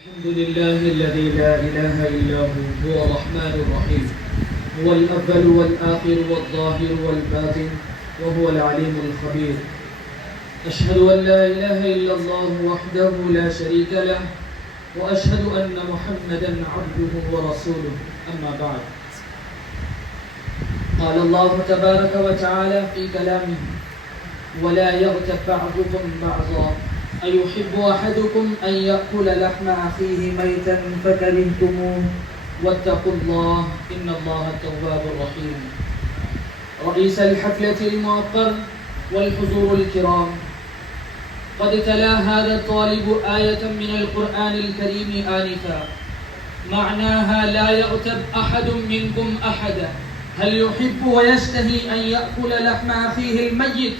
الحمد لله الذي لا إله إلا هو الرحمن الرحيم، هو الأول والآخر والظاهر والباطن، وهو العليم الخبير. أشهد أن لا إله إلا الله وحده لا شريك له، وأشهد أن محمدا عبده ورسوله. أما بعد، قال الله تبارك وتعالى في كلامه: ولا يغتب بعضكم بعضا أيحب أحدكم أن يأكل لحم أخيه ميتا فكرهتموه واتقوا الله إن الله التواب الرحيم. رئيس الحفلة الموقر والحضور الكرام، قد تلا هذا الطالب آية من القرآن الكريم آنفا، معناها لا يغتب أحد منكم أحدا، هل يحب ويشتهي أن يأكل لحم أخيه الميت؟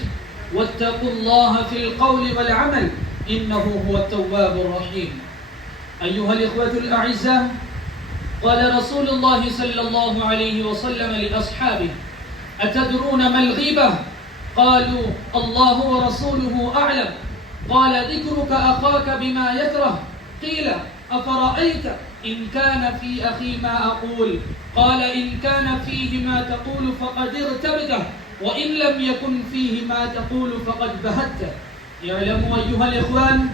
واتقوا الله في القول والعمل إنه هو التواب الرحيم. أيها الإخوة الأعزاء، قال رسول الله صلى الله عليه وسلم لأصحابه: أتدرون ما الغيبة؟ قالوا: الله ورسوله أعلم. قال: ذكرك أخاك بما يكره. قيل: أفرأيت إن كان في أخي ما أقول؟ قال: إن كان فيه ما تقول فقد ارتبته، وإن لم يكن فيه ما تقول فقد بهته. اعلموا أيها الإخوان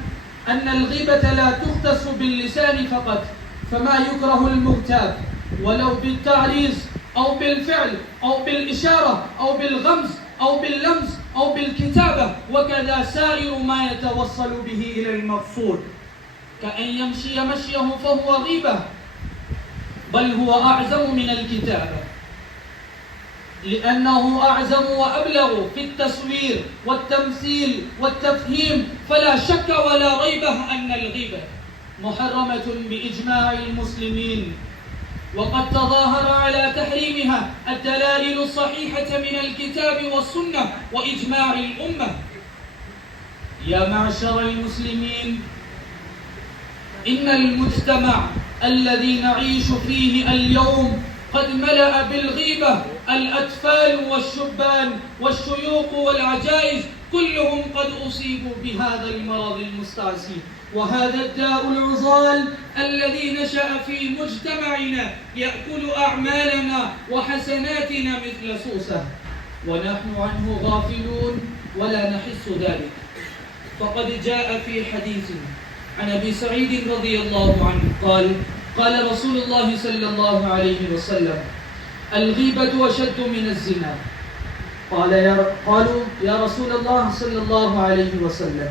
أن الغيبة لا تختص باللسان فقط، فما يكره المغتاب ولو بالتعريض أو بالفعل أو بالإشارة أو بالغمز أو باللمس أو بالكتابة، وكذا سائر ما يتوصل به إلى المقصود، كأن يمشي مشيه فهو غيبة، بل هو أعظم من الكتابة، لأنه أعظم وأبلغ في التصوير والتمثيل والتفهيم. فلا شك ولا ريب أن الغيبة محرمة بإجماع المسلمين، وقد تظاهر على تحريمها الدلائل الصحيحة من الكتاب والسنة وإجماع الأمة. يا معشر المسلمين، إن المجتمع الذي نعيش فيه اليوم قد ملأ بالغيبة، الأطفال والشبان والشيوخ والعجائز كلهم قد أصيبوا بهذا المرض المستعصي، وهذا الداء العضال الذي نشأ في مجتمعنا يأكل أعمالنا وحسناتنا مثل سوسة، ونحن عنه غافلون ولا نحس ذلك. فقد جاء في حديث عن أبي سعيد رضي الله عنه قال رسول الله صلى الله عليه وسلم: الغيبة أشد من الزنا. قالوا يا رسول الله صلى الله عليه وسلم،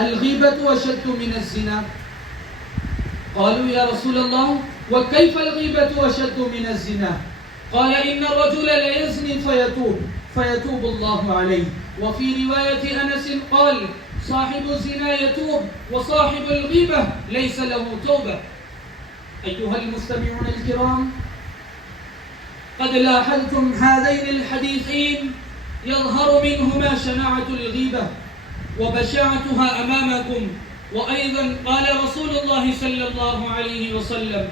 الغيبة أشد من الزنا؟ قالوا يا رسول الله، وكيف الغيبة أشد من الزنا؟ قال: إن الرجل ليزني فيتوب الله عليه. وفي رواية أنس قال: صاحب الزنا يتوب وصاحب الغيبة ليس له توبة. أيها المستمعون الكرام، قد لاحظتم هذين الحديثين يظهر منهما شناعة الغيبة وبشاعتها أمامكم. وأيضا قال رسول الله صلى الله عليه وسلم: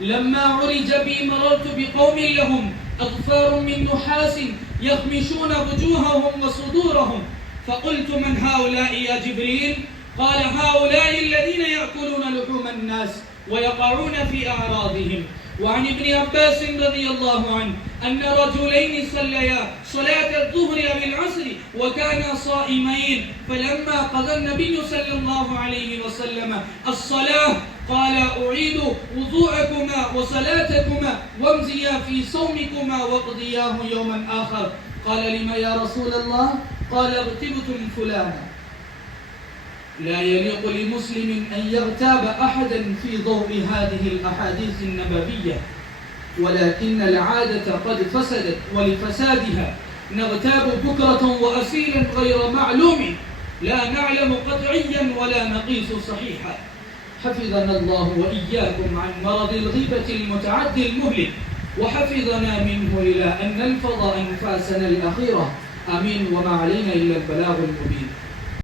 لما عرج بي مررت بقوم لهم أظفار من نحاس يخمشون وجوههم وصدورهم، فقلت: من هؤلاء يا جبريل؟ قال: هؤلاء الذين يأكلون لحوم الناس ويقعون في أعراضهم. وعن ابن عباس رضي الله عنه أن رجلين صليا صلاة الظهر أو العصر وكانا صائمين، فلما قضى النبي صلى الله عليه وسلم الصلاة قال: أعيد وضوءكما وصلاتكما وامزيا في صومكما واقضياه يوما آخر. قال: لما يا رسول الله؟ قال: اغتبتم فلانا. لا يليق لمسلم أن يغتاب أحدا في ضوء هذه الأحاديث النبوية، ولكن العادة قد فسدت، ولفسادها نغتاب بكرة وأصيلا غير معلوم، لا نعلم قطعيا ولا نقيس صحيحا. حفظنا الله وإياكم عن مرض الغيبة المتعدي المهلك، وحفظنا منه إلى أن نلفظ أنفاسنا الأخيرة. آمين. وما علينا إلا البلاغ المبين.